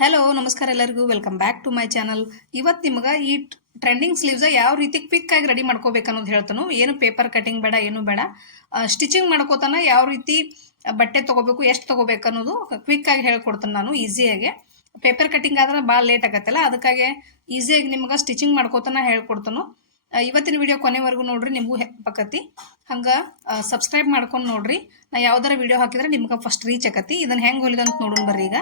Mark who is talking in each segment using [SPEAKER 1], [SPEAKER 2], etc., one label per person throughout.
[SPEAKER 1] Hello ನಮಸ್ಕಾರ ಎಲ್ಲರಿಗೂ. Welcome back to my channel ಇವತ್ತು ನಿಮ್ಗೆ ಈ ಟ್ರೆಂಡಿಂಗ್ ಸ್ಲೀವ್ಸ್ ಯಾವ ರೀತಿ ಕ್ವಿಕ್ ಆಗಿ ರೆಡಿ ಮಾಡ್ಕೋಬೇಕು ಅನ್ನೋದು ಹೇಳ್ತಾನು. ಏನು ಪೇಪರ್ ಕಟಿಂಗ್ ಬೇಡ, ಏನು ಬೇಡ. ಸ್ಟಿಚಿಂಗ್ ಮಾಡ್ಕೋತಾನ ಯಾವ ರೀತಿ ಬಟ್ಟೆ ತಗೋಬೇಕು, ಎಷ್ಟು ತಗೋಬೇಕು ಅನ್ನೋದು ಕ್ವಿಕ್ ಆಗಿ ಹೇಳ್ಕೊಡ್ತಾನೆ ನಾನು ಈಸಿಯಾಗಿ ಪೇಪರ್ ಕಟಿಂಗ್ ಆದ್ರೆ ಭಾಳ ಲೇಟ್ ಆಗತ್ತಲ್ಲ, ಅದಕ್ಕಾಗಿ ಈಸಿಯಾಗಿ ನಿಮ್ಗೆ ಸ್ಟಿಚಿಂಗ್ ಮಾಡ್ಕೋತಾನ ಹೇಳ್ಕೊಡ್ತಾನು. ಇವತ್ತಿನ ವಿಡಿಯೋ ಕೊನೆವರೆಗೂ ನೋಡ್ರಿ, ನಿಮಗೂ ಹೆಲ್ಪ್ ಹಂಗೆ ಸಬ್ಸ್ಕ್ರೈಬ್ ಮಾಡ್ಕೊಂಡು ನೋಡ್ರಿ. ನಾ ಯಾವ್ದಾರ ವಿಡಿಯೋ ಹಾಕಿದ್ರೆ ನಿಮ್ಗೆ ಫಸ್ಟ್ ರೀಚ್ ಆಕತಿ ಇದನ್ನ ಹೆಂಗೆ ಹೊಲಿದಂತ ನೋಡೋಣ ಬರ್ರಿ ಈಗ.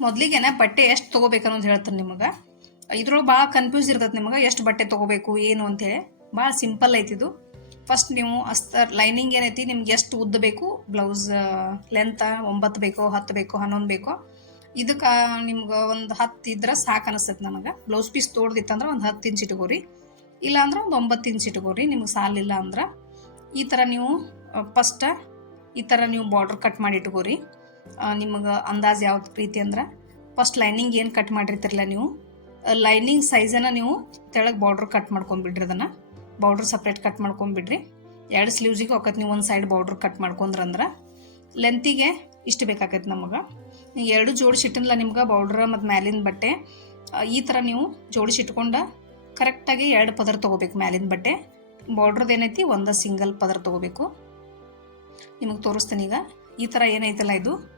[SPEAKER 1] ಮೊದಲಿಗೆನೆ ಬಟ್ಟೆ ಎಷ್ಟು ತೊಗೋಬೇಕು ಅನ್ನೋದು ಹೇಳ್ತಾರೆ ನಿಮಗೆ. ಇದ್ರೊಳಗೆ ಭಾಳ ಕನ್ಫ್ಯೂಸ್ ಇರ್ತದೆ ನಿಮಗೆ ಎಷ್ಟು ಬಟ್ಟೆ ತೊಗೋಬೇಕು, ಏನು ಅಂತೇಳಿ ಭಾಳ ಸಿಂಪಲ್ ಐತಿದು ಫಸ್ಟ್ ನೀವು ಅಸ್ತರ್ ಲೈನಿಂಗ್ ಏನೈತಿ, ನಿಮ್ಗೆ ಎಷ್ಟು ಉದ್ದ ಬೇಕು ಬ್ಲೌಸ್ ಲೆಂತ ಒಂಬತ್ತು ಬೇಕೋ, ಹತ್ತು ಬೇಕೋ, ಹನ್ನೊಂದು ಬೇಕೋ, ಇದಕ್ಕೆ ನಿಮ್ಗೆ ಒಂದು ಹತ್ತು ಇದ್ರೆ ಸಾಕು ಅನಿಸ್ತೈತೆ ನನಗೆ. ಬ್ಲೌಸ್ ಪೀಸ್ ತೋಡ್ದಿತ್ತಂದ್ರೆ ಒಂದು ಹತ್ತು ಇಂಚ್ ಇಟ್ಕೋರಿ. ಇಲ್ಲ ಅಂದ್ರೆ ಒಂದು ಒಂಬತ್ತು ಇಂಚ್ ಇಟ್ಕೋರಿ, ನಿಮ್ಗೆ ಸಾಲಿಲ್ಲ ಅಂದ್ರೆ. ಈ ಥರ ನೀವು ಫಸ್ಟ್ ಈ ಥರ ನೀವು ಬಾರ್ಡ್ರ್ ಕಟ್ ಮಾಡಿ ಇಟ್ಕೋರಿ. ನಿಮಗೆ ಅಂದಾಜು ಯಾವ ರೀತಿ ಅಂದ್ರೆ ಫಸ್ಟ್ ಲೈನಿಂಗ್ ಏನು ಕಟ್ ಮಾಡಿರ್ತಿರಲ್ಲ ನೀವು ಲೈನಿಂಗ್ ಸೈಜನ್ನು ನೀವು ತೆಳಗೆ ಬಾರ್ಡ್ರ್ ಕಟ್ ಮಾಡ್ಕೊಂಬಿಡ್ರಿ ಅದನ್ನು. ಬಾರ್ಡ್ರ್ ಸಪ್ರೇಟ್ ಕಟ್ ಮಾಡ್ಕೊಂಬಿಡ್ರಿ ಎರಡು ಸ್ಲೀವ್ಸಿಗೆ ಹೋಗತ್ತೆ ನೀವು ಒಂದು ಸೈಡ್ ಬಾರ್ಡ್ರ್ ಕಟ್ ಮಾಡ್ಕೊಂಡ್ರಂದ್ರೆ ಲೆಂತಿಗೆ ಇಷ್ಟು ಬೇಕಾಗೈತೆ ನಮಗೆ. ಎರಡು ಜೋಡಿಸಿಟ್ಟಿನಲ್ಲ ನಿಮ್ಗೆ ಬಾರ್ಡ್ರ್ ಮತ್ತು ಮ್ಯಾಲಿನ ಬಟ್ಟೆ ಈ ಥರ ನೀವು ಜೋಡಿಸಿಟ್ಕೊಂಡು ಕರೆಕ್ಟಾಗಿ ಎರಡು ಪದರ ತೊಗೋಬೇಕು ಮ್ಯಾಲಿನ ಬಟ್ಟೆ. ಏನೈತಿ? ಒಂದು ಸಿಂಗಲ್ ಪದರ ತೊಗೋಬೇಕು. ನಿಮಗೆ ತೋರಿಸ್ತೀನಿ ಈಗ. ಈ ಥರ ಏನೈತಲ್ಲ ಇದು?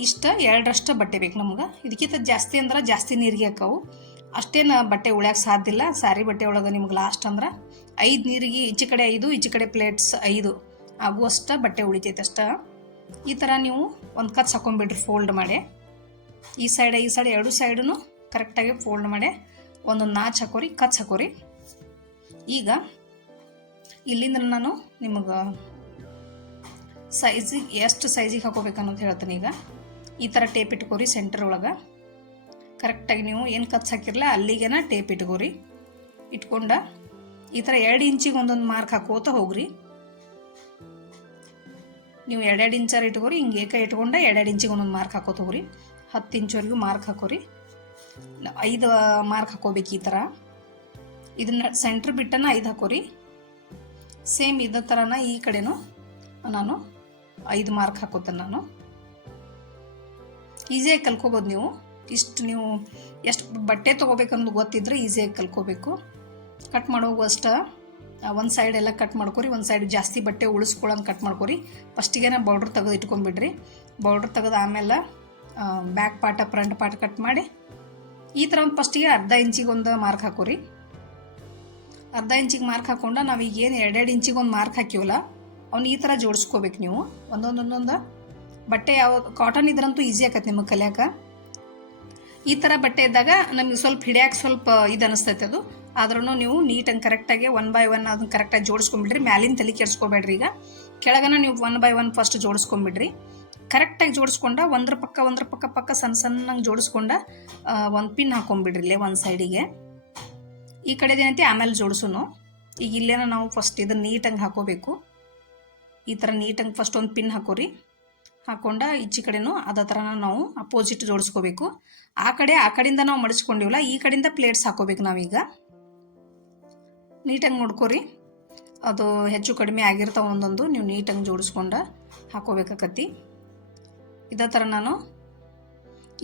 [SPEAKER 1] ಇಷ್ಟ ಎರಡರಷ್ಟು ಬಟ್ಟೆ ಬೇಕು ನಮ್ಗೆ. ಇದಕ್ಕಿಂತ ಜಾಸ್ತಿ ಅಂದ್ರೆ ಜಾಸ್ತಿ ನೀರಿಗೆ ಹಾಕವು. ಅಷ್ಟೇನು ಬಟ್ಟೆ ಉಳ್ಯಾಕೆ ಸಾಧ್ಯ ಇಲ್ಲ. ಸಾರಿ ಬಟ್ಟೆ ಒಳಗೆ ನಿಮ್ಗೆ ಲಾಸ್ಟ್ ಅಂದ್ರೆ ಐದು ನೀರಿಗೆ, ಈಚೆ ಕಡೆ ಐದು, ಈಚೆ ಕಡೆ ಪ್ಲೇಟ್ಸ್ ಐದು ಆಗುವಷ್ಟು ಬಟ್ಟೆ ಉಳಿತೈತೆ ಅಷ್ಟ. ಈ ಥರ ನೀವು ಒಂದು ಕಚ್ ಹಾಕೊಂಡ್ಬಿಡ್ರಿ ಫೋಲ್ಡ್ ಮಾಡಿ. ಈ ಸೈಡ್ ಈ ಸೈಡ್ ಎರಡು ಸೈಡೂ ಕರೆಕ್ಟಾಗಿ ಫೋಲ್ಡ್ ಮಾಡಿ. ಒಂದೊಂದು ನಾಚ್ ಹಾಕೋರಿ ಕಚ್ ಹಾಕೋರಿ. ಈಗ ಇಲ್ಲಿಂದ ನಾನು ನಿಮಗೆ ಸೈಜಿಗೆ ಎಷ್ಟು ಸೈಜಿಗೆ ಹಾಕೋಬೇಕು ಅನ್ನೋದು ಹೇಳ್ತೀನಿ ಈಗ. ಈ ಥರ ಟೇಪ್ ಇಟ್ಕೋರಿ ಸೆಂಟರ್ ಒಳಗೆ. ಕರೆಕ್ಟಾಗಿ ನೀವು ಏನು ಕಚ್ ಹಾಕಿರಲ್ಲ ಅಲ್ಲಿಗೆನ ಟೇಪ್ ಇಟ್ಕೋರಿ. ಇಟ್ಕೊಂಡ ಈ ಥರ ಎರಡು ಇಂಚಿಗೆ ಒಂದೊಂದು ಮಾರ್ಕ್ ಹಾಕೋತ ಹೋಗ್ರಿ. ನೀವು ಎರಡೆರಡು ಇಂಚಾರ ಇಟ್ಕೋರಿ, ಹಿಂಗೆ ಏಕ ಇಟ್ಕೊಂಡ ಎರಡೆರಡು ಇಂಚಿಗೆ ಒಂದೊಂದು ಮಾರ್ಕ್ ಹಾಕೋತ ಹೋಗ್ರಿ. ಹತ್ತು ಇಂಚವರೆಗೂ ಮಾರ್ಕ್ ಹಾಕೋರಿ. ಐದು ಮಾರ್ಕ್ ಹಾಕೋಬೇಕು ಈ ಥರ. ಇದನ್ನ ಸೆಂಟ್ರ್ ಬಿಟ್ಟನ ಐದು ಹಾಕೋರಿ. ಸೇಮ್ ಇದೇ ಥರನ ಈ ಕಡೆನೂ ನಾನು ಐದು ಮಾರ್ಕ್ ಹಾಕೋತೇನೆ ನಾನು. ಈಸಿಯಾಗಿ ಕಲ್ಕೋಬೋದು ನೀವು. ಇಷ್ಟು ನೀವು ಎಷ್ಟು ಬಟ್ಟೆ ತೊಗೋಬೇಕನ್ನೋದು ಗೊತ್ತಿದ್ರೆ ಈಸಿಯಾಗಿ ಕಲ್ಕೋಬೇಕು. ಕಟ್ ಮಾಡೋಗು ಅಷ್ಟ. ಒಂದು ಸೈಡ್ ಎಲ್ಲ ಕಟ್ ಮಾಡ್ಕೊರಿ, ಒಂದು ಸೈಡ್ ಜಾಸ್ತಿ ಬಟ್ಟೆ ಉಳಿಸ್ಕೊಳ್ಳೋಂಗೆ ಕಟ್ ಮಾಡ್ಕೊರಿ. ಫಸ್ಟಿಗೆ ಬಾರ್ಡ್ರ್ ತೆಗೆದು ಇಟ್ಕೊಂಡ್ಬಿಡ್ರಿ. ಬಾರ್ಡ್ರ್ ತೆಗೆದು ಆಮೇಲೆ back part front part cut ಮಾಡಿ ಈ ಥರ ಒಂದು ಫಸ್ಟಿಗೆ ಅರ್ಧ ಇಂಚಿಗೆ ಒಂದು ಮಾರ್ಕ್ ಹಾಕೋರಿ. ಅರ್ಧ ಇಂಚಿಗೆ ಮಾರ್ಕ್ ಹಾಕೊಂಡ ನಾವೀಗ ಏನು ಎರಡೆರಡು ಇಂಚಿಗೆ ಒಂದು ಮಾರ್ಕ್ ಹಾಕಿವಲ್ಲ ಅವ್ನ ಈ ಥರ ಜೋಡಿಸ್ಕೋಬೇಕು ನೀವು. ಒಂದೊಂದು ಒಂದೊಂದು ಬಟ್ಟೆ ಯಾವ ಕಾಟನ್ ಇದ್ರಂತೂ ಈಸಿ ಆಕತ್ತೆ ನಿಮಗೆ ಕಲಿಯಾಕ. ಈ ಥರ ಬಟ್ಟೆ ಇದ್ದಾಗ ನಮಗೆ ಸ್ವಲ್ಪ ಹಿಡಿಯಾಕೆ ಸ್ವಲ್ಪ ಇದು ಅನಿಸ್ತೈತೆ ಅದು. ಆದ್ರೂ ನೀವು ನೀಟಾಗಿ ಕರೆಕ್ಟಾಗಿ ಒನ್ ಬೈ ಒನ್ ಅದನ್ನ ಕರೆಕ್ಟಾಗಿ ಜೋಡಿಸ್ಕೊಂಬಿಡ್ರಿ. ಮ್ಯಾಲಿನ ತಲೆ ಕೆಡ್ಸ್ಕೊಬೇಡ್ರಿ ಈಗ. ಕೆಳಗನ ನೀವು ಒನ್ ಬೈ ಒನ್ ಫಸ್ಟ್ ಜೋಡಿಸ್ಕೊಂಬಿಡ್ರಿ. ಕರೆಕ್ಟಾಗಿ ಜೋಡಿಸ್ಕೊಂಡ ಒಂದ್ರ ಪಕ್ಕ ಒಂದ್ರ ಪಕ್ಕ ಪಕ್ಕ ಸಣ್ಣ ಸಣ್ಣಂಗೆ ಜೋಡಿಸ್ಕೊಂಡ ಒಂದು ಪಿನ್ ಹಾಕೊಂಡ್ಬಿಡ್ರಿ ಇಲ್ಲೇ ಒಂದು ಸೈಡಿಗೆ ಈ ಕಡೆದೇನೈತಿ ಆಮೇಲೆ ಜೋಡಿಸೋನು. ಈಗ ಇಲ್ಲೇನ ನಾವು ಫಸ್ಟ್ ಇದನ್ನ ನೀಟಂಗೆ ಹಾಕೋಬೇಕು. ಈ ಥರ ನೀಟಾಗಿ ಫಸ್ಟ್ ಒಂದು ಪಿನ್ ಹಾಕೋರಿ. ಹಾಕೊಂಡ ಈಚೆ ಕಡೆನೂ ಅದೇ ಥರನ ನಾವು ಅಪೋಸಿಟ್ ಜೋಡಿಸ್ಕೋಬೇಕು. ಆ ಕಡೆ, ಆ ಕಡೆಯಿಂದ ನಾವು ಮಡಿಸ್ಕೊಂಡಿವಲ್ಲ ಈ ಕಡೆಯಿಂದ ಪ್ಲೇಟ್ಸ್ ಹಾಕೋಬೇಕು ನಾವೀಗ. ನೀಟಾಗಿ ನೋಡ್ಕೋರಿ. ಅದು ಹೆಚ್ಚು ಕಡಿಮೆ ಆಗಿರ್ತಾವ ಒಂದೊಂದು, ನೀವು ನೀಟಾಗಿ ಜೋಡಿಸ್ಕೊಂಡ ಹಾಕೋಬೇಕಾಕತಿ ಇದೇ ಥರ ನಾನು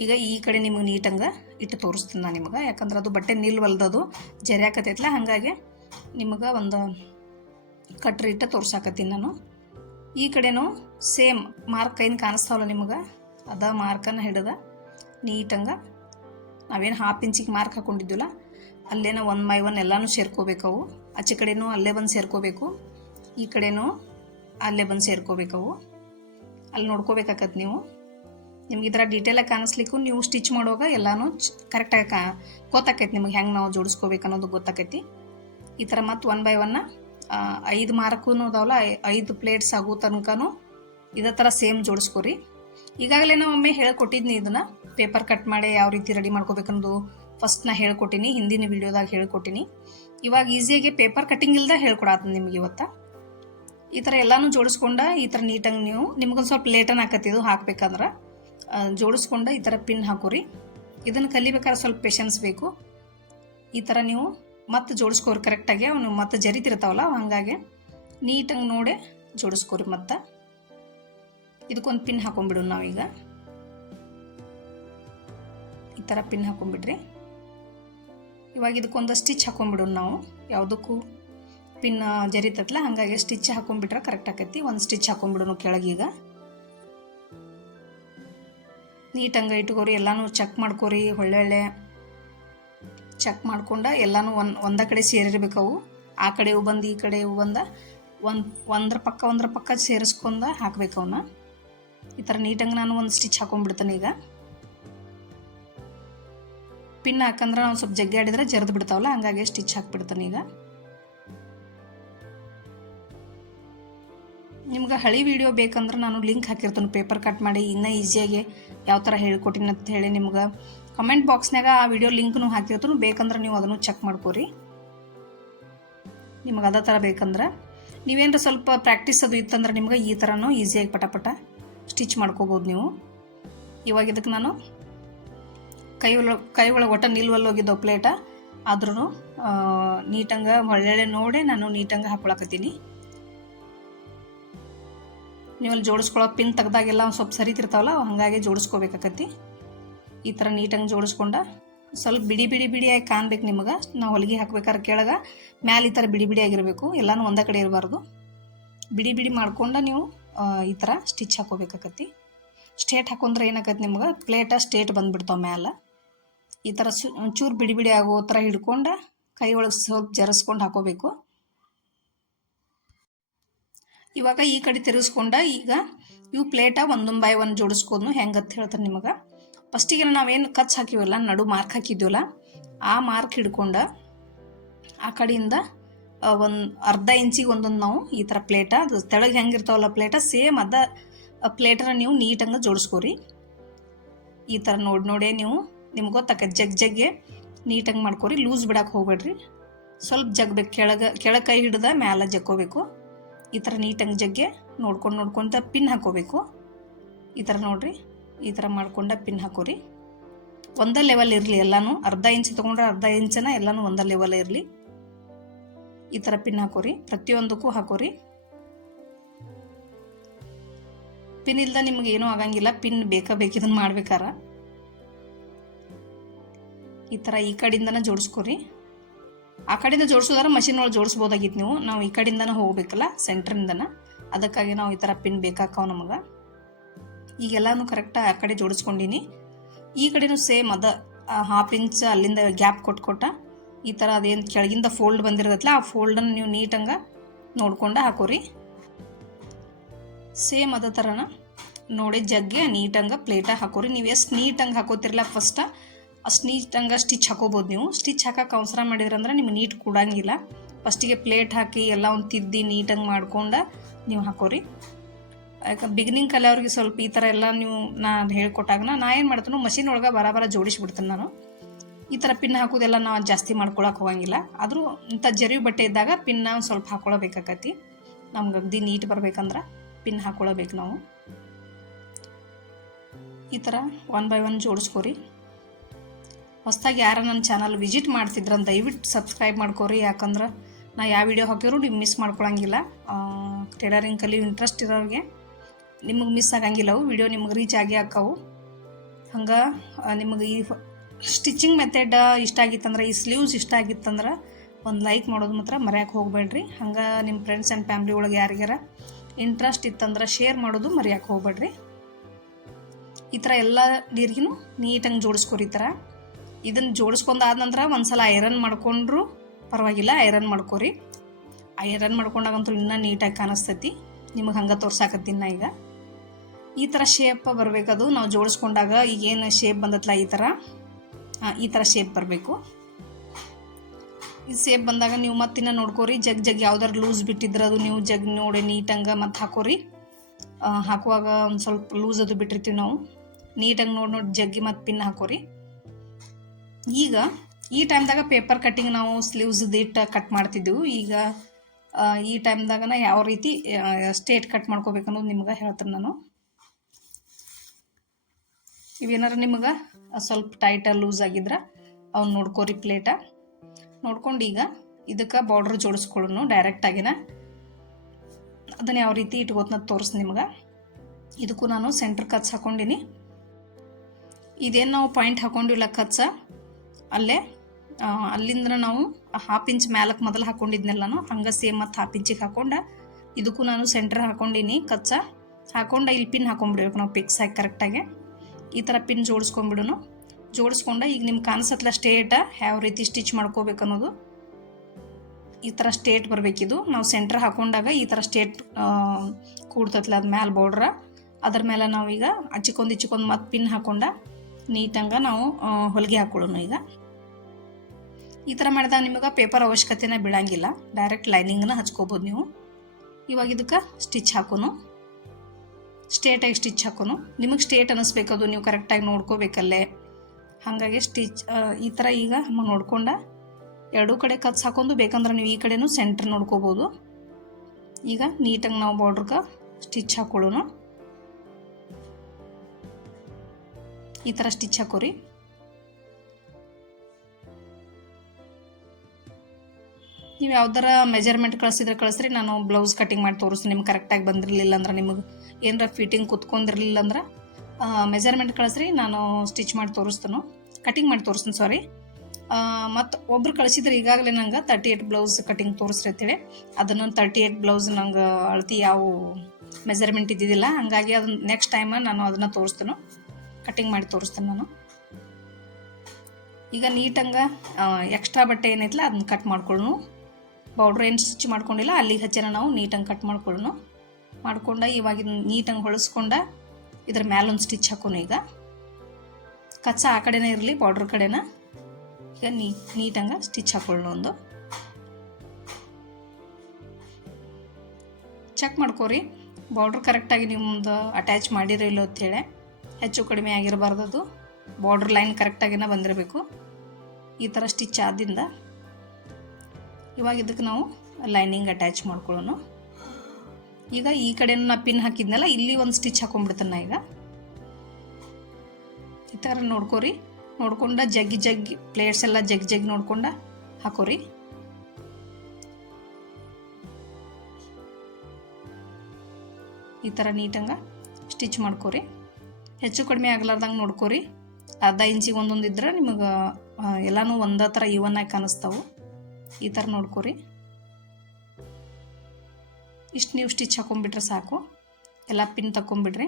[SPEAKER 1] ಈಗ ಈ ಕಡೆ ನಿಮಗೆ ನೀಟಂಗೆ ಇಟ್ಟು ತೋರಿಸ್ತೀನಿ ನಾನು ನಿಮ್ಗೆ. ಯಾಕಂದ್ರೆ ಅದು ಬಟ್ಟೆ ನಿಲ್ವಲ್ದದು ಜರಿಯಾಕತೈತ್ಲ ಹಾಗಾಗಿ ನಿಮಗೆ ಒಂದು ಕಟ್ರಿ ಇಟ್ಟು ತೋರ್ಸಾಕತ್ತೀನಿ ನಾನು. ಈ ಕಡೆನೂ ಸೇಮ್ ಮಾರ್ಕ್ ಏನು ಕಾಣಿಸ್ತಾವಲ್ಲ ನಿಮಗೆ? ಅದ ಮಾರ್ಕನ್ನು ಹಿಡ್ದ ನೀಟಂಗೆ ನಾವೇನು ಹಾಫ್ ಇಂಚಿಗೆ ಮಾರ್ಕ್ ಹಾಕ್ಕೊಂಡಿದ್ದಿಲ್ಲ ಅಲ್ಲೇನ ಒನ್ ಮೈ ಒನ್ ಎಲ್ಲನೂ ಸೇರ್ಕೋಬೇಕು ಅವು. ಆಚೆ ಕಡೆನೂ ಅಲ್ಲೇ ಬಂದು ಸೇರ್ಕೋಬೇಕು, ಈ ಕಡೆನೂ ಅಲ್ಲೇ ಬಂದು ಸೇರ್ಕೋಬೇಕು ಅವು. ಅಲ್ಲಿ ನೋಡ್ಕೋಬೇಕಾಗತ್ತೆ ನೀವು. ನಿಮ್ಗೆ ಇದರ ಥರ ಡೀಟೇಲಾಗಿ ಕಾಣಿಸ್ಲಿಕ್ಕೂ ನೀವು ಸ್ಟಿಚ್ ಮಾಡುವಾಗ ಎಲ್ಲಾನು ಕರೆಕ್ಟಾಗಿ ಕಾ, ಗೊತ್ತಾಕೈತಿ ನಿಮಗೆ ಹೆಂಗೆ ನಾವು ಜೋಡಿಸ್ಕೋಬೇಕು ಅನ್ನೋದು ಗೊತ್ತಾಕೈತಿ. ಈ ಥರ ಮತ್ತು ಒನ್ ಬೈ ಒನ್ನ ಐದು ಮಾರ್ಕೂ ಅದಾವಲ್ಲ ಐದು ಪ್ಲೇಟ್ಸ್ ಆಗೋ ತನಕನೂ ಇದೇ ಥರ ಸೇಮ್ ಜೋಡಿಸ್ಕೊರಿ. ಈಗಾಗಲೇ ನಾವು ಒಮ್ಮೆ ಹೇಳ್ಕೊಟ್ಟಿದ್ನಿ ಇದನ್ನು ಪೇಪರ್ ಕಟ್ ಮಾಡಿ ಯಾವ ರೀತಿ ರೆಡಿ ಮಾಡ್ಕೋಬೇಕನ್ನೋದು ಫಸ್ಟ್ ನಾ ಹೇಳ್ಕೊಟ್ಟಿನಿ, ಹಿಂದಿನ ವಿಡಿಯೋದಾಗ ಹೇಳ್ಕೊಟ್ಟಿನಿ. ಇವಾಗ ಈಸಿಯಾಗಿ ಪೇಪರ್ ಕಟ್ಟಿಂಗ್ ಇಲ್ದ ಹೇಳ್ಕೊಡತ್ತ ನಿಮ್ಗೆ ಇವತ್ತ. ಈ ಥರ ಎಲ್ಲನೂ ಜೋಡಿಸ್ಕೊಂಡ ಈ ಥರ ನೀಟಾಗಿ ನೀವು, ನಿಮ್ಗೊಂದು ಸ್ವಲ್ಪ ಲೇಟನ್ ಹಾಕತ್ತಿದ್ದು ಹಾಕ್ಬೇಕಂದ್ರೆ. ಜೋಡಿಸ್ಕೊಂಡ ಈ ಥರ ಪಿನ್ ಹಾಕೋರಿ. ಇದನ್ನು ಕಲಿಬೇಕಾದ್ರೆ ಸ್ವಲ್ಪ ಪೇಷನ್ಸ್ ಬೇಕು. ಈ ಥರ ನೀವು ಮತ್ತೆ ಜೋಡಿಸ್ಕೋರಿ ಕರೆಕ್ಟಾಗಿ ಅವನು ಮತ್ತೆ ಜರಿತಿರ್ತಾವಲ್ಲ ಹಾಗಾಗಿ ನೀಟಾಗಿ ನೋಡಿ ಜೋಡಿಸ್ಕೋರಿ ಮತ್ತೆ. ಇದಕ್ಕೊಂದು ಪಿನ್ ಹಾಕೊಂಡ್ಬಿಡು ನಾವೀಗ. ಈ ಥರ ಪಿನ್ ಹಾಕೊಂಡ್ಬಿಡ್ರಿ. ಇವಾಗ ಇದಕ್ಕೊಂದು ಸ್ಟಿಚ್ ಹಾಕೊಂಡ್ಬಿಡು ನಾವು. ಯಾವುದಕ್ಕೂ ಪಿನ್ ಜರಿತತ್ಲ ಹಾಗಾಗಿ ಸ್ಟಿಚ್ ಹಾಕೊಂಡ್ಬಿಟ್ರೆ ಕರೆಕ್ಟ್ ಆಕೈತಿ. ಒಂದು ಸ್ಟಿಚ್ ಹಾಕೊಂಡ್ಬಿಡೋನು ಕೆಳಗೀಗ. ನೀಟಂಗೆ ಇಟ್ಕೋರಿ, ಎಲ್ಲನೂ ಚೆಕ್ ಮಾಡ್ಕೋರಿ ಒಳ್ಳೊಳ್ಳೆ ಚೆಕ್ ಮಾಡ್ಕೊಂಡು ಎಲ್ಲನೂ ಒಂದು, ಒಂದ ಕಡೆ ಸೇರಿರ್ಬೇಕವು ಆ ಕಡೆ ಇವು ಬಂದು, ಈ ಕಡೆ ಇವು ಬಂದ, ಒಂದು, ಒಂದ್ರ ಪಕ್ಕ ಒಂದ್ರ ಪಕ್ಕ ಸೇರಿಸ್ಕೊಂಡ ಹಾಕ್ಬೇಕು ಅವನ್ನ ಈ ಥರ ನೀಟಂಗೆ ನಾನು ಒಂದು ಸ್ಟಿಚ್ ಹಾಕೊಂಡ್ಬಿಡ್ತೇನೆ ಈಗ. ಪಿನ್ ಹಾಕಂದ್ರೆ ನಾವು ಸ್ವಲ್ಪ ಜಗ್ಗಿ ಆಡಿದ್ರೆ ಜರ್ದು ಬಿಡ್ತಾವಲ್ಲ, ಹಂಗಾಗಿ ಸ್ಟಿಚ್ ಹಾಕ್ಬಿಡ್ತಾನೆ ಈಗ. ನಿಮ್ಗೆ ಹಳಿ ವಿಡಿಯೋ ಬೇಕಂದ್ರೆ ನಾನು ಲಿಂಕ್ ಹಾಕಿರ್ತೀನಿ ಪೇಪರ್ ಕಟ್ ಮಾಡಿ, ಇನ್ನೂ ಈಸಿಯಾಗಿ ಯಾವ ಥರ ಹೇಳ್ಕೊಟ್ಟಿನ ಅಂತ ಹೇಳಿ ನಿಮ್ಗೆ. ಕಮೆಂಟ್ ಬಾಕ್ಸ್ನಾಗ ಆ ವಿಡಿಯೋ ಲಿಂಕ್ನು ಹಾಕಿರ್ತೀನಿ, ಬೇಕಂದ್ರೆ ನೀವು ಅದನ್ನು ಚೆಕ್ ಮಾಡ್ಕೋರಿ. ನಿಮ್ಗೆ ಅದೇ ಥರ ಬೇಕಂದ್ರೆ. ನೀವೇನಾರ ಸ್ವಲ್ಪ ಪ್ರಾಕ್ಟೀಸ್ ಅದು ಇತ್ತಂದ್ರೆ ನಿಮ್ಗೆ ಈ ಥರನೂ ಈಸಿಯಾಗಿ ಪಟ ಪಟ ಸ್ಟಿಚ್ ಮಾಡ್ಕೋಬೋದು ನೀವು. ಇವಾಗ ಇದಕ್ಕೆ ನಾನು ಕೈ ಒಳ, ಕೈ ಒಳಗೆ ಒಟ್ಟ ನಿಲ್ವಲ್ಲೋಗಿದ್ದ ಪ್ಲೇಟ ಆದ್ರೂ ನೀಟಂಗೆ ಒಳ್ಳೆ ನೋಡಿ ನಾನು ನೀಟಂಗೆ ಹಾಕೊಳಕತ್ತೀನಿ. ನೀವಲ್ಲಿ ಜೋಡಿಸ್ಕೊಳ್ಳೋ ಪಿನ್ ತೆಗ್ದಾಗೆಲ್ಲ ಒಂದು ಸ್ವಲ್ಪ ಸರಿತಿರ್ತಾವಲ್ಲ ತಿರ್ತಾವಲ್ಲ ಹಾಗಾಗಿ ಜೋಡಿಸ್ಕೋಬೇಕಾಕತಿ ಈ ಥರ ನೀಟಾಗಿ ಜೋಡಿಸ್ಕೊಂಡ ಸ್ವಲ್ಪ ಬಿಡಿ ಬಿಡಿ ಬಿಡಿಯಾಗಿ ಕಾಣ್ಬೇಕು ನಿಮಗೆ. ನಾವು ಹೊಲಿಗೆ ಹಾಕ್ಬೇಕಾದ್ರೆ ಕೆಳಗೆ ಮ್ಯಾಲೆ ಈ ಥರ ಬಿಡಿ ಬಿಡಿ ಆಗಿರಬೇಕು, ಎಲ್ಲನೂ ಒಂದೇ ಕಡೆ ಇರಬಾರ್ದು. ಬಿಡಿ ಬಿಡಿ ಮಾಡ್ಕೊಂಡು ನೀವು ಈ ಥರ ಸ್ಟಿಚ್ ಹಾಕೋಬೇಕಾಕತಿ ಸ್ಟೇಟ್ ಹಾಕೊಂಡ್ರೆ ಏನಾಗತ್ತೆ ನಿಮ್ಗೆ? ಪ್ಲೇಟ ಸ್ಟೇಟ್ ಬಂದುಬಿಡ್ತಾವೆ ಮ್ಯಾಲೆ. ಈ ಥರ ಸು, ಒಂಚೂರು ಬಿಡಿ ಬಿಡಿ ಆಗೋ ಥರ ಹಿಡ್ಕೊಂಡು ಕೈ ಒಳಗೆ ಸ್ವಲ್ಪ ಜರಸ್ಕೊಂಡು ಹಾಕೋಬೇಕು ಇವಾಗ ಈ ಕಡೆ ತಿರುಗಿಸ್ಕೊಂಡ ಈಗ ಇವು ಪ್ಲೇಟ ಒಂದೊಂದು ಬೈ ಒಂದು ಜೋಡಿಸ್ಕೊಂಡು ಹೆಂಗೆ ಅಂತ ಹೇಳ್ತಾರೆ ನಿಮಗೆ. ಫಸ್ಟಿಗೆ ನಾವೇನು ಕಚ್ ಹಾಕಿವಲ್ಲ, ನಡು ಮಾರ್ಕ್ ಹಾಕಿದ್ವಲ್ಲ, ಆ ಮಾರ್ಕ್ ಹಿಡ್ಕೊಂಡು ಆ ಕಡೆಯಿಂದ ಒಂದು ಅರ್ಧ ಇಂಚಿಗೆ ಒಂದೊಂದು ನಾವು ಈ ಥರ ಪ್ಲೇಟ ಅದು ತೆಳಗೆ ಹೆಂಗಿರ್ತಾವಲ್ಲ ಪ್ಲೇಟ ಸೇಮ್ ಅದ ಪ್ಲೇಟನ್ನ ನೀವು ನೀಟಂಗೆ ಜೋಡಿಸ್ಕೋರಿ. ಈ ಥರ ನೋಡಿ ನೋಡಿ ನೀವು, ನಿಮ್ಗೆ ಗೊತ್ತಾಕ ಜಗ್ ಜಗ್ಗೆ ನೀಟಂಗೆ ಮಾಡ್ಕೊರಿ, ಲೂಸ್ ಬಿಡಕ್ಕೆ ಹೋಗ್ಬೇಡ್ರಿ. ಸ್ವಲ್ಪ ಜಗ್ಬೇಕು, ಕೆಳಗೆ ಕೆಳಗೆ ಕೈ ಹಿಡ್ದ ಮ್ಯಾಲೆ ಜಕ್ಕೋಬೇಕು ಈ ಥರ ನೀಟಾಗಿ ಜಗ್ಗೆ ನೋಡ್ಕೊಂಡು ನೋಡ್ಕೊತ ಪಿನ್ ಹಾಕೋಬೇಕು. ಈ ಥರ ನೋಡ್ರಿ, ಈ ಥರ ಮಾಡ್ಕೊಂಡ ಪಿನ್ ಹಾಕೋರಿ. ಒಂದೇ ಲೆವೆಲ್ ಇರಲಿ ಎಲ್ಲನೂ, ಅರ್ಧ ಇಂಚ್ ತೊಗೊಂಡ್ರೆ ಅರ್ಧ ಇಂಚನ ಎಲ್ಲನೂ ಒಂದೇ ಲೆವೆಲ್ ಇರಲಿ. ಈ ಥರ ಪಿನ್ ಹಾಕೋರಿ, ಪ್ರತಿಯೊಂದಕ್ಕೂ ಹಾಕೋರಿ. ಪಿನ್ ಇಲ್ದ ನಿಮ್ಗೆ ಏನೂ ಆಗಂಗಿಲ್ಲ ಪಿನ್ ಬೇಕಾ ಬೇಕಿದನ್ ಮಾಡ್ಬೇಕಾರ. ಈ ಥರ ಈ ಕಡೆಯಿಂದನ ಜೋಡಿಸ್ಕೊರಿ. ಆ ಕಡೆಯಿಂದ ಜೋಡಿಸೋದಾರ ಮಷಿನ್ ಒಳಗೆ ಜೋಡಿಸ್ಬೋದಾಗಿತ್ತು ನೀವು. ನಾವು ಈ ಕಡೆಯಿಂದನ ಹೋಗ್ಬೇಕಲ್ಲ ಸೆಂಟ್ರಿಂದನ ಅದಕ್ಕಾಗಿ ನಾವು ಈ ಥರ ಪಿನ್ ಬೇಕಾಕಾವ ನಮಗೆ. ಈಗೆಲ್ಲನೂ ಕರೆಕ್ಟಾಗಿ ಆ ಕಡೆ ಜೋಡಿಸ್ಕೊಂಡಿನಿ. ಈ ಕಡೆನೂ ಸೇಮ್ ಅದ. ಹಾಫ್ ಇಂಚ್ ಅಲ್ಲಿಂದ ಗ್ಯಾಪ್ ಕೊಟ್ಕೊಟ್ಟ ಈ ಥರ ಅದೇನು ಕೆಳಗಿಂದ ಫೋಲ್ಡ್ ಬಂದಿರತ್ತಲ್ಲ, ಆ ಫೋಲ್ಡನ್ನು ನೀವು ನೀಟಂಗೆ ನೋಡ್ಕೊಂಡು ಹಾಕೋರಿ. ಸೇಮ್ ಅದ ಥರನ ನೋಡಿ, ಜಗ್ಗೆ ನೀಟಂಗೆ ಪ್ಲೇಟಾಗಿ ಹಾಕೋರಿ. ನೀವು ಎಷ್ಟು ನೀಟಂಗೆ ಹಾಕೋತಿರಲ್ಲ ಫಸ್ಟ ಅಷ್ಟು ನೀಟಂಗೆ ಸ್ಟಿಚ್ ಹಾಕೋಬೋದು ನೀವು. ಸ್ಟಿಚ್ ಹಾಕಕ್ಕೆ ಅವಸರ ಮಾಡಿದ್ರಂದ್ರೆ ನಿಮ್ಗೆ ನೀಟ್ ಕೊಡಂಗಿಲ್ಲ. ಫಸ್ಟಿಗೆ ಪ್ಲೇಟ್ ಹಾಕಿ ಎಲ್ಲ ಒಂದು ತಿದ್ದಿ ನೀಟಾಗಿ ಮಾಡ್ಕೊಂಡು ನೀವು ಹಾಕೋರಿ. ಯಾಕೆ ಬಿಗಿನಿಂಗ್ ಕಲಿಯೋರಿಗೆ ಸ್ವಲ್ಪ ಈ ಥರ ಎಲ್ಲ ನೀವು ನಾನು ಹೇಳ್ಕೊಟ್ಟಾಗ ನಾ ಏನು ಮಾಡ್ತೀನಿ ಮಷಿನ್ ಒಳಗೆ ಬರಾಬರ ಜೋಡಿಸ್ಬಿಡ್ತೀನಿ ನಾನು. ಈ ಥರ ಪಿನ್ ಹಾಕೋದೆಲ್ಲ ನಾವು ಜಾಸ್ತಿ ಮಾಡ್ಕೊಳಕ್ಕೆ ಹೋಗಂಗಿಲ್ಲ. ಆದರೂ ಇಂಥ ಜರಿ ಬಟ್ಟೆ ಇದ್ದಾಗ ಪಿನ್ನ ಒಂದು ಸ್ವಲ್ಪ ಹಾಕ್ಕೊಳ್ಬೇಕಾಕತಿ ನಮ್ಗೆ ಅಗ್ದಿ ನೀಟ್ ಬರ್ಬೇಕಂದ್ರೆ ಪಿನ್ ಹಾಕ್ಕೊಳ್ಬೇಕು ನಾವು. ಈ ಥರ ಒನ್ ಬೈ ಒನ್ ಜೋಡಿಸ್ಕೊರಿ. ಹೊಸ್ದಾಗಿ ಯಾರು ನನ್ನ ಚಾನಲ್ ವಿಸಿಟ್ ಮಾಡ್ತಿದ್ರಂತ ದಯವಿಟ್ಟು ಸಬ್ಸ್ಕ್ರೈಬ್ ಮಾಡ್ಕೊರಿ, ಯಾಕಂದ್ರೆ ನಾ ಯಾವ ವಿಡಿಯೋ ಹಾಕಿದ್ರು ನೀವು ಮಿಸ್ ಮಾಡ್ಕೊಳಂಗಿಲ್ಲ. ಟೇಲರಿಂಗ್ ಕಲಿ ಇಂಟ್ರೆಸ್ಟ್ ಇರೋರಿಗೆ ನಿಮಗೆ ಮಿಸ್ ಆಗಂಗಿಲ್ಲ ಅವು, ವಿಡಿಯೋ ನಿಮ್ಗೆ ರೀಚ್ ಆಗಿ ಹಾಕವು. ಹಂಗೆ ನಿಮಗೆ ಈ ಸ್ಟಿಚಿಂಗ್ ಮೆಥಡ್ ಇಷ್ಟ ಆಗಿತ್ತಂದ್ರೆ, ಈ ಸ್ಲೀವ್ಸ್ ಇಷ್ಟ ಆಗಿತ್ತಂದ್ರೆ ಒಂದು ಲೈಕ್ ಮಾಡೋದು ಮಾತ್ರ ಮರ್ಯಾಕೆ ಹೋಗಬೇಡ್ರಿ. ಹಂಗೆ ನಿಮ್ಮ ಫ್ರೆಂಡ್ಸ್ ಆ್ಯಂಡ್ ಫ್ಯಾಮ್ಲಿ ಒಳಗೆ ಯಾರಿಗಾರ ಇಂಟ್ರೆಸ್ಟ್ ಇತ್ತಂದ್ರೆ ಶೇರ್ ಮಾಡೋದು ಮರ್ಯಾಕೆ ಹೋಗ್ಬೇಡ್ರಿ. ಈ ಥರ ಎಲ್ಲ ನೀರಿಗೂ ನೀಟಾಗಿ ಜೋಡಿಸ್ಕೊರಿ ಈ ಥರ ಇದನ್ನು ಜೋಡಿಸ್ಕೊಂಡಾದ ನಂತರ ಒಂದ್ಸಲ ಐರನ್ ಮಾಡ್ಕೊಂಡ್ರು ಪರವಾಗಿಲ್ಲ ಐರನ್ ಮಾಡ್ಕೊರಿ. ಐರನ್ ಮಾಡ್ಕೊಂಡಾಗಂತೂ ಇನ್ನೂ ನೀಟಾಗಿ ಕಾಣಿಸ್ತೈತಿ. ನಿಮಗೆ ಹಂಗೆ ತೋರ್ಸಾಕತ್ತೀನಿ ನಾ ಈಗ. ಈ ಥರ ಶೇಪ್ ಬರಬೇಕದು ನಾವು ಜೋಡಿಸ್ಕೊಂಡಾಗ ಈಗೇನು ಶೇಪ್ ಬಂದತ್ತಲ್ಲ ಈ ಥರ ಈ ಥರ ಶೇಪ್ ಬರಬೇಕು. ಈ ಶೇಪ್ ಬಂದಾಗ ನೀವು ಮತ್ತಿನ್ನ ನೋಡ್ಕೋರಿ. ಜಗ್ ಜಗ್ ಯಾವ್ದಾರು ಲೂಸ್ ಬಿಟ್ಟಿದ್ರೆ ಅದು ನೀವು ಜಗ್ ನೋಡಿ ನೀಟಂಗೆ ಮತ್ತೆ ಹಾಕೋರಿ. ಹಾಕುವಾಗ ಒಂದು ಸ್ವಲ್ಪ ಲೂಸ್ ಅದು ಬಿಟ್ಟಿರ್ತೀವಿ ನಾವು. ನೀಟಾಗಿ ನೋಡಿ ನೋಡಿ ಜಗ್ಗಿ ಮತ್ತು ಪಿನ್ ಹಾಕೋರಿ. ಈಗ ಈ ಟೈಮ್ದಾಗ ಪೇಪರ್ ಕಟ್ಟಿಂಗ್ ನಾವು ಸ್ಲೀವ್ಸ್ದು ಇಟ್ಟು ಕಟ್ ಮಾಡ್ತಿದ್ದೆವು. ಈಗ ಈ ಟೈಮ್ದಾಗನ ಯಾವ ರೀತಿ ಸ್ಟೇಟ್ ಕಟ್ ಮಾಡ್ಕೋಬೇಕು ಅನ್ನೋದು ನಿಮ್ಗೆ ಹೇಳ್ತೀನಿ ನಾನು. ಇವೇನಾರ ನಿಮ್ಗೆ ಸ್ವಲ್ಪ ಟೈಟ ಲೂಸ್ ಆಗಿದ್ರೆ ಅವ್ನು ನೋಡ್ಕೋರಿ ಪ್ಲೇಟ ನೋಡ್ಕೊಂಡು ಈಗ ಇದಕ್ಕೆ ಬಾರ್ಡ್ರ್ ಜೋಡಿಸ್ಕೊಳ್ಳೋನು ಡೈರೆಕ್ಟಾಗಿನ ಅದನ್ನು ಯಾವ ರೀತಿ ಇಟ್ಕೋತನ ತೋರಿಸ್ ನಿಮ್ಗೆ. ಇದಕ್ಕೂ ನಾನು ಸೆಂಟ್ರ್ ಕಚ್ ಹಾಕೊಂಡಿನಿ. ಇದೇನು ನಾವು ಪಾಯಿಂಟ್ ಹಾಕೊಂಡಿಲ್ಲ ಕಚ್ಚ ಅಲ್ಲೇ ಅಲ್ಲಿಂದ ನಾವು ಹಾಫ್ ಇಂಚ್ ಮ್ಯಾಲಕ್ಕೆ ಮೊದಲು ಹಾಕೊಂಡಿದ್ನಲ್ಲ ನಾನು ಹಂಗೆ ಸೇಮ್ ಮತ್ತು ಹಾಫ್ ಇಂಚಿಗೆ ಹಾಕೊಂಡ, ಇದಕ್ಕೂ ನಾನು ಸೆಂಟ್ರ್ ಹಾಕೊಂಡಿನಿ ಕಚ್ಚ. ಹಾಕೊಂಡ ಇಲ್ಲಿ ಪಿನ್ ಹಾಕೊಂಡ್ಬಿಡ್ಬೇಕು ನಾವು ಪಿಕ್ಸ್ ಹಾಕಿ ಕರೆಕ್ಟಾಗಿ ಈ ಥರ ಪಿನ್ ಜೋಡಿಸ್ಕೊಂಡ್ಬಿಡೋನು. ಜೋಡಿಸ್ಕೊಂಡ ಈಗ ನಿಮ್ಗೆ ಕಾಣಿಸತ್ಲ ಸ್ಟೇಟ ಯಾವ ರೀತಿ ಸ್ಟಿಚ್ ಮಾಡ್ಕೋಬೇಕು ಅನ್ನೋದು ಈ ಥರ ಸ್ಟೇಟ್ ಬರಬೇಕಿದು. ನಾವು ಸೆಂಟ್ರ್ ಹಾಕೊಂಡಾಗ ಈ ಥರ ಸ್ಟೇಟ್ ಕೂಡ್ತತ್ಲ ಅದು ಮ್ಯಾಲೆ ಬಾರ್ಡ್ರ ಅದ್ರ ಮೇಲೆ ನಾವೀಗ ಅಚ್ಚಿಕೊಂದು ಇಚ್ಚಿಕೊಂದು ಮತ್ತೆ ಪಿನ್ ಹಾಕೊಂಡ ನೀಟಂಗ ನಾವು ಹೊಲಿಗೆ ಹಾಕೊಳ್ಳೋಣ ಈಗ. ಈ ಥರ ಮಾಡಿದಾಗ ನಿಮಗೆ ಪೇಪರ್ ಅವಶ್ಯಕತೆನೇ ಬೀಳಂಗಿಲ್ಲ. ಡೈರೆಕ್ಟ್ ಲೈನಿಂಗ್ನ ಹಚ್ಕೋಬೋದು ನೀವು. ಇವಾಗ ಇದಕ್ಕೆ ಸ್ಟಿಚ್ ಹಾಕೋನು. ಸ್ಟೇಟಾಗಿ ಸ್ಟಿಚ್ ಹಾಕೋನು. ನಿಮಗೆ ಸ್ಟೇಟ್ ಅನ್ನಿಸ್ಬೇಕದು ನೀವು ಕರೆಕ್ಟಾಗಿ ನೋಡ್ಕೋಬೇಕಲ್ಲೇ. ಹಾಗಾಗಿ ಸ್ಟಿಚ್ ಈ ಥರ ಈಗ ನೋಡ್ಕೊಂಡ ಎರಡೂ ಕಡೆ ಕಚ್ ಹಾಕೊಂಡು, ಬೇಕಂದ್ರೆ ನೀವು ಈ ಕಡೆನೂ ಸೆಂಟ್ರ್ ನೋಡ್ಕೋಬೋದು. ಈಗ ನೀಟಾಗಿ ನಾವು ಬಾರ್ಡ್ರ್ಗೆ ಸ್ಟಿಚ್ ಹಾಕೊಳ್ಳೋಣ. ಈ ಥರ ಸ್ಟಿಚ್ ಹಾಕೋರಿ. ನೀವು ಯಾವ್ದಾರ ಮೆಜರ್ಮೆಂಟ್ ಕಳಿಸಿದ್ರೆ ಕಳಿಸ್ರಿ, ನಾನು ಬ್ಲೌಸ್ ಕಟಿಂಗ್ ಮಾಡಿ ತೋರಿಸ್ತೀನಿ. ನಿಮ್ಗೆ ಕರೆಕ್ಟಾಗಿ ಬಂದಿರಲಿಲ್ಲ ಅಂದ್ರೆ ನಿಮಗೆ ಏನರ ಫಿಟ್ಟಿಂಗ್ ಕುತ್ಕೊಂಡಿರಲಿಲ್ಲ ಅಂದ್ರೆ ಮೆಜರ್ಮೆಂಟ್ ಕಳಿಸ್ರಿ, ನಾನು ಸ್ಟಿಚ್ ಮಾಡಿ ತೋರಿಸ್ತೀನಿ. ಕಟಿಂಗ್ ಮಾಡಿ ತೋರಿಸ್ತೀನಿ ಸಾರಿ ಮತ್ತು ಒಬ್ರು ಕಳಿಸಿದ್ರೆ ಈಗಾಗಲೇ ನಂಗೆ ತರ್ಟಿ ಏಟ್ ಬ್ಲೌಸ್ ಕಟಿಂಗ್ ತೋರಿಸ್ರಿ ಅಂತೇಳಿ. ಅದನ್ನು ತರ್ಟಿ ಏಟ್ ಬ್ಲೌಸ್ ನಂಗೆ ಅಳತಿ ಯಾವ ಮೆಜರ್ಮೆಂಟ್ ಇದ್ದಿದ್ದಿಲ್ಲ, ಹಂಗಾಗಿ ಅದನ್ನ ನೆಕ್ಸ್ಟ್ ಟೈಮ್ ನಾನು ಅದನ್ನು ತೋರಿಸ್ತೀನಿ. ಕಟಿಂಗ್ ಮಾಡಿ ತೋರಿಸ್ತೇನೆ ನಾನು. ಈಗ ನೀಟಂಗೆ ಎಕ್ಸ್ಟ್ರಾ ಬಟ್ಟೆ ಏನೈತಲ್ಲ ಅದನ್ನ ಕಟ್ ಮಾಡ್ಕೊಳ್ಳೋಣ ಬೌಡ್ರ್ ಏನು ಸ್ಟಿಚ್ ಮಾಡ್ಕೊಂಡಿಲ್ಲ, ಅಲ್ಲಿಗೆ ಹಚ್ಚಿನ ನಾವು ನೀಟಂಗೆ ಕಟ್ ಮಾಡ್ಕೊಳ್ಳೋಣ ಮಾಡ್ಕೊಂಡು ಇವಾಗ ಇದನ್ನ ನೀಟಂಗೆ ಹೊಳಸ್ಕೊಂಡ ಇದ್ರ ಮ್ಯಾಲೊಂದು ಸ್ಟಿಚ್ ಹಾಕೋಣ ಈಗ. ಕಚ್ಚ ಆ ಕಡೆನೇ ಇರಲಿ ಬಾರ್ಡ್ರ್ ಕಡೆನ. ಈಗ ನೀ, ನೀಟಂಗೆ ಸ್ಟಿಚ್ ಹಾಕೊಳ್ಳೋಣ ಒಂದು. ಚೆಕ್ ಮಾಡ್ಕೋರಿ. ಬಾರ್ಡ್ರ್ ಕರೆಕ್ಟಾಗಿ ನಿಮ್ಮದು ಅಟ್ಯಾಚ್ ಮಾಡಿರೋ ಇಲ್ಲೋ ಅಂತೇಳಿ ಹೆಚ್ಚು ಕಡಿಮೆ ಅದು ಬಾರ್ಡ್ರ್ ಲೈನ್ ಕರೆಕ್ಟಾಗಿನ ಬಂದಿರಬೇಕು. ಈ ಥರ ಸ್ಟಿಚ್ ಆದಿಂದ ಇವಾಗ ಇದಕ್ಕೆ ನಾವು ಲೈನಿಂಗ್ ಅಟ್ಯಾಚ್ ಮಾಡ್ಕೊಳ್ಳೋಣ. ಈಗ ಈ ಕಡೆ ನಾ ಪಿನ್ ಹಾಕಿದ್ನಲ್ಲ, ಇಲ್ಲಿ ಒಂದು ಸ್ಟಿಚ್ ಹಾಕೊಂಡ್ಬಿಡ್ತಾನೆ ಈಗ. ಈ ಥರ ನೋಡ್ಕೋರಿ. ನೋಡ್ಕೊಂಡ ಜಗ್ಗಿ ಜಗ್ಗಿ ಪ್ಲೇಟ್ಸ್ ಎಲ್ಲ ಜಗ್ಗಿ ಜಗ್ಗಿ ನೋಡ್ಕೊಂಡ ಹಾಕೋರಿ. ಈ ಥರ ನೀಟಂಗ ಸ್ಟಿಚ್ ಮಾಡ್ಕೋರಿ. ಹೆಚ್ಚು ಕಡಿಮೆ ಆಗ್ಲಾರ್ದಂಗೆ ನೋಡ್ಕೋರಿ. ಅರ್ಧ ಇಂಚಿಗೆ ಒಂದೊಂದು ಇದ್ರೆ ನಿಮಗೆ ಎಲ್ಲನೂ ಒಂದೇ ಥರ ಇವನ್ ಆಗಿ ಕಾಣಿಸ್ತಾವೆ. ಈ ಥರ ನೋಡ್ಕೋರಿ. ಇಷ್ಟು ನೀವು ಸ್ಟಿಚ್ ಹಾಕೊಂಬಿಟ್ರೆ ಸಾಕು. ಎಲ್ಲ ಪಿನ್ ತಗೊಂಬಿಡ್ರಿ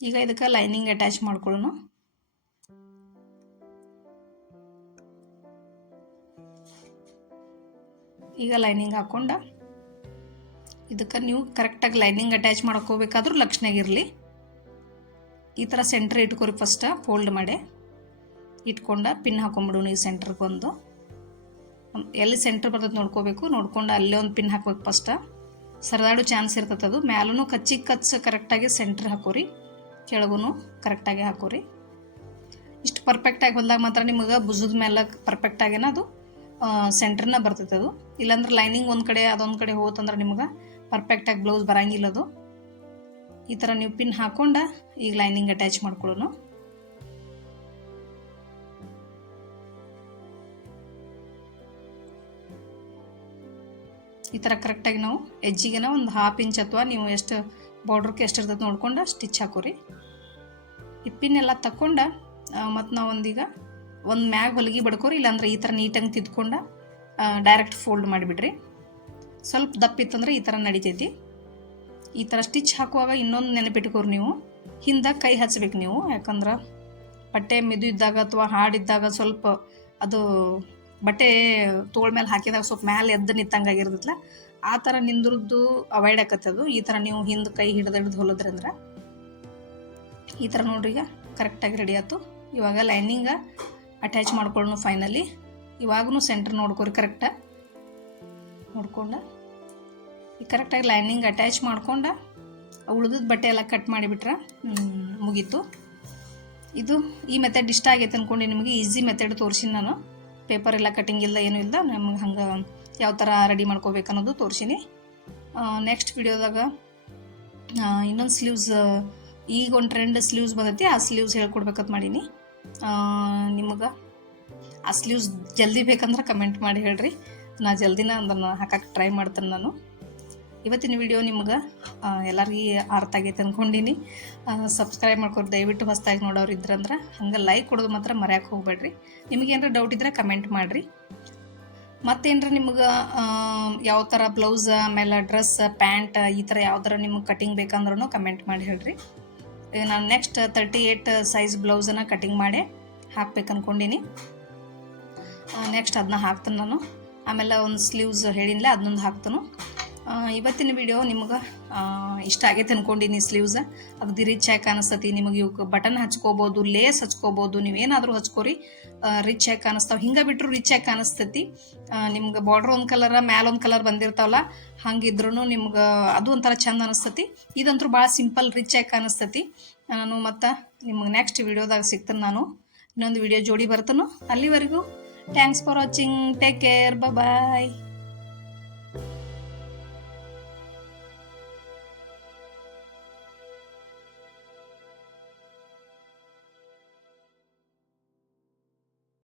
[SPEAKER 1] ಈಗ ಇದಕ್ಕೆ ಲೈನಿಂಗ್ ಅಟ್ಯಾಚ್ ಮಾಡ್ಕೊಳ್ಳೋಣ ಈಗ ಲೈನಿಂಗ್ ಹಾಕೊಂಡ ಇದಕ್ಕೆ ನೀವು ಕರೆಕ್ಟಾಗಿ ಲೈನಿಂಗ್ ಅಟ್ಯಾಚ್ ಮಾಡ್ಕೋಬೇಕಾದ್ರೂ ಇರಲಿ. ಈ ಥರ ಸೆಂಟ್ರ್ ಇಟ್ಕೊರಿ ಫಸ್ಟ್ ಫೋಲ್ಡ್ ಮಾಡಿ. ಇಟ್ಕೊಂಡು ಪಿನ್ ಹಾಕೊಂಬಿಡು ಈ ಸೆಂಟ್ರಿಗೆ ಒಂದ್- ಎಲ್ಲಿ ಸೆಂಟ್ರ್ ಬರ್ತದೆ ನೋಡ್ಕೋಬೇಕು. ನೋಡ್ಕೊಂಡು ಅಲ್ಲೇ ಒಂದು ಪಿನ್ ಹಾಕ್ಬೇಕು ಫಸ್ಟ್ ಸರದಾಡು ಚಾನ್ಸ್ ಇರ್ತದೆ ಅದು. ಮ್ಯಾಲೂ ಕಚ್ಚಿ ಕಚ್ಚ ಕರೆಕ್ಟಾಗಿ ಸೆಂಟ್ರ್ ಹಾಕೋರಿ. ಕೆಳಗೂ ಕರೆಕ್ಟಾಗಿ ಹಾಕೋರಿ. ಇಷ್ಟು ಪರ್ಫೆಕ್ಟಾಗಿ ಹೊಲ್ದಾಗ ಮಾತ್ರ ನಿಮಗೆ ಬುಜದ ಮೇಲೆ ಪರ್ಫೆಕ್ಟಾಗೇನ ಅದು ಸೆಂಟ್ರನ್ನ ಬರ್ತೈತೆ ಅದು. ಇಲ್ಲಾಂದ್ರೆ ಲೈನಿಂಗ್ ಒಂದು ಕಡೆ ಅದೊಂದು ಕಡೆ ಹೋತಂದ್ರೆ ನಿಮಗೆ ಪರ್ಫೆಕ್ಟಾಗಿ ಬ್ಲೌಸ್ ಬರಂಗಿಲ್ಲ ಅದು ಈ ಥರ ನೀವು ಪಿನ್ ಹಾಕ್ಕೊಂಡು ಈಗ ಲೈನಿಂಗ್ ಅಟ್ಯಾಚ್ ಮಾಡ್ಕೊಳ್ಳೋಣ ಈ ಥರ ಕರೆಕ್ಟಾಗಿ ನಾವು ಎಜ್ಜಿಗೆನ ಒಂದು ಹಾಫ್ ಇಂಚ್ ಅಥವಾ ನೀವು ಎಷ್ಟು ಬಾರ್ಡ್ರಕ್ಕೆ ಎಷ್ಟು ಇರ್ತದೆ ನೋಡ್ಕೊಂಡು ಸ್ಟಿಚ್ ಹಾಕೋರಿ. ಈ ಪಿನ್ ಎಲ್ಲ ತಕ್ಕೊಂಡು ಮತ್ತು ನಾವು ಒಂದೀಗ ಒಂದು ಮ್ಯಾಗ್ ಹೊಲಿಗೆ ಬಡ್ಕೋರಿ, ಇಲ್ಲಾಂದ್ರೆ ಈ ಥರ ನೀಟಾಗಿ ತಿದ್ಕೊಂಡು ಡೈರೆಕ್ಟ್ ಫೋಲ್ಡ್ ಮಾಡಿಬಿಡ್ರಿ. ಸ್ವಲ್ಪ ದಪ್ಪಿತ್ತಂದ್ರೆ ಈ ಥರ ನಡಿತೈತಿ. ಈ ಥರ ಸ್ಟಿಚ್ ಹಾಕುವಾಗ ಇನ್ನೊಂದು ನೆನಪಿಟ್ಕೋರಿ ನೀವು. ಹಿಂದೆ ಕೈ ಹಚ್ಬೇಕು ನೀವು, ಯಾಕಂದ್ರೆ ಬಟ್ಟೆ ಮೆದು ಇದ್ದಾಗ ಅಥವಾ ಹಾಡಿದ್ದಾಗ ಸ್ವಲ್ಪ ಅದು ಬಟ್ಟೆ ತೋಳ ಮೇಲೆ ಹಾಕಿದಾಗ ಸ್ವಲ್ಪ ಮ್ಯಾಲೆ ಎದ್ದು ನಿಂತಂಗೆ ಆಗಿರ್ತೈತಲ್ಲ ಆ ಥರ ನಿಂದ್ರದ್ದು ಅವಾಯ್ಡ್ ಆಕತ್ತದು ಈ ಥರ ನೀವು ಹಿಂದೆ ಕೈ ಹಿಡ್ದು ಹಿಡ್ದು ಹೊಲದ್ರಂದ್ರೆ ಈ ಥರ ನೋಡ್ರಿ ಈಗ ಕರೆಕ್ಟಾಗಿ ರೆಡಿ ಆಯ್ತು ಇವಾಗ ಲೈನಿಂಗ ಅಟ್ಯಾಚ್ ಮಾಡ್ಕೊಳ್ಳೋಣ ಫೈನಲಿ ಇವಾಗೂ ಸೆಂಟ್ರ್ ನೋಡ್ಕೊರಿ ಕರೆಕ್ಟ ನೋಡ್ಕೊಂಡ ಕರೆಕ್ಟಾಗಿ ಲೈನಿಂಗ್ ಅಟ್ಯಾಚ್ ಮಾಡ್ಕೊಂಡು ಉಳಿದದ ಬಟ್ಟೆ ಎಲ್ಲ ಕಟ್ ಮಾಡಿಬಿಟ್ರೆ ಮುಗೀತು. ಇದು ಈ ಮೆಥಡ್ ಇಷ್ಟ ಆಗೈತೆ ಅಂದ್ಕೊಂಡು ನಿಮಗೆ ಈಸಿ ಮೆಥಡ್ ತೋರಿಸಿನಿ ನಾನು. ಪೇಪರ್ ಎಲ್ಲ ಕಟಿಂಗ್ ಇಲ್ಲ, ಏನೂ ಇಲ್ಲ, ನಮ್ಗೆ ಹಂಗೆ ಯಾವ ಥರ ರೆಡಿ ಮಾಡ್ಕೋಬೇಕು ಅನ್ನೋದು ತೋರಿಸೀನಿ. ನೆಕ್ಸ್ಟ್ ವಿಡಿಯೋದಾಗ ಇನ್ನೊಂದು ಸ್ಲೀವ್ಸ್ ಈಗ ಒಂದು ಟ್ರೆಂಡ್ ಸ್ಲೀವ್ಸ್ ಬಂದೈತಿ, ಆ ಸ್ಲೀವ್ಸ್ ಹೇಳ್ಕೊಡ್ಬೇಕಂತ ಮಾಡೀನಿ. ನಿಮಗೆ ಆ ಸ್ಲೀವ್ಸ್ ಜಲ್ದಿ ಬೇಕಂದ್ರೆ ಕಮೆಂಟ್ ಮಾಡಿ ಹೇಳ್ರಿ. ನಾ ಜಲ್ದಿನ ಅದನ್ನು ಹಾಕಕ್ಕೆ ಟ್ರೈ ಮಾಡ್ತೇನೆ ನಾನು. ಇವತ್ತಿನ ವಿಡಿಯೋ ನಿಮ್ಗೆ ಎಲ್ಲರಿಗೂ ಅರ್ಥ ಆಗೈತೆ ಅಂದ್ಕೊಂಡಿನಿ ಸಬ್ಸ್ಕ್ರೈಬ್ ಮಾಡ್ಕೊರಿ, ದಯವಿಟ್ಟು ಹೊಸ್ದಾಗಿ ನೋಡೋರು ಇದ್ರಂದ್ರೆ ಹಂಗೆ ಲೈಕ್ ಕೊಡೋದು ಮಾತ್ರ ಮರ್ಯಾಕೆ ಹೋಗ್ಬೇಡ್ರಿ. ನಿಮಗೇನಾರ ಡೌಟ್ ಇದ್ರೆ ಕಮೆಂಟ್ ಮಾಡಿರಿ. ಮತ್ತೇನ್ರ ನಿಮ್ಗೆ ಯಾವ ಥರ ಬ್ಲೌಸ್ ಆಮೇಲೆ ಡ್ರೆಸ್ ಪ್ಯಾಂಟ್ ಈ ಥರ ಯಾವ ಥರ ನಿಮ್ಗೆ ಕಟಿಂಗ್ ಬೇಕಂದ್ರೂ ಕಮೆಂಟ್ ಮಾಡಿ ಹೇಳ್ರಿ. ನಾನು ನೆಕ್ಸ್ಟ್ ತರ್ಟಿ ಏಯ್ಟ್ ಸೈಜ್ ಬ್ಲೌಸನ್ನು ಕಟಿಂಗ್ ಮಾಡಿ ಹಾಕ್ಬೇಕು ಅಂದ್ಕೊಂಡೀನಿ ನೆಕ್ಸ್ಟ್ ಅದನ್ನ ಹಾಕ್ತೀನಿ ನಾನು. ಆಮೇಲೆ ಒಂದು ಸ್ಲೀವ್ಸ್ ಹೇಳಿನಲೇ ಅದನ್ನೊಂದು ಹಾಕ್ತಾನು. ಇವತ್ತಿನ ವಿಡಿಯೋ ನಿಮ್ಗೆ ಇಷ್ಟ ಆಗೈತೆ ಅನ್ಕೊಂಡಿನಿ ಸ್ಲೀವ್ಸ್ ಅಗದಿ ರಿಚ್ ಆಗಿ ಕಾಣಿಸ್ತತಿ ನಿಮಗೆ ಇವಕ್ಕೆ ಬಟನ್ ಹಚ್ಕೋಬೋದು ಲೇಸ್ ಹಚ್ಕೋಬೋದು, ನೀವೇನಾದರೂ ಹಚ್ಕೋರಿ. ರಿಚ್ ಆಗಿ ಕಾಣಿಸ್ತಾವೆ ಹಿಂಗೆ ಬಿಟ್ಟರು ರಿಚ್ ಆಗಿ ಕಾಣಿಸ್ತೈತಿ ನಿಮ್ಗೆ ಬಾರ್ಡ್ರ್ ಒಂದು ಕಲರ ಮ್ಯಾಲ ಒಂದು ಕಲರ್ ಬಂದಿರ್ತಾವಲ್ಲ ಹಂಗಿದ್ರೂ ನಿಮ್ಗೆ ಅದು ಒಂಥರ ಚಂದ ಅನಿಸ್ತತಿ. ಇದಂತೂ ಭಾಳ ಸಿಂಪಲ್ ರಿಚ್ ಆಗಿ ಕಾಣಿಸ್ತತಿ ನಾನು ಮತ್ತು ನಿಮ್ಗೆ ನೆಕ್ಸ್ಟ್ ವಿಡಿಯೋದಾಗ ಸಿಗ್ತೇನೆ ನಾನು. ಇನ್ನೊಂದು ವಿಡಿಯೋ ಜೋಡಿ ಬರ್ತನು. ಅಲ್ಲಿವರೆಗೂ thanks for watching take care bye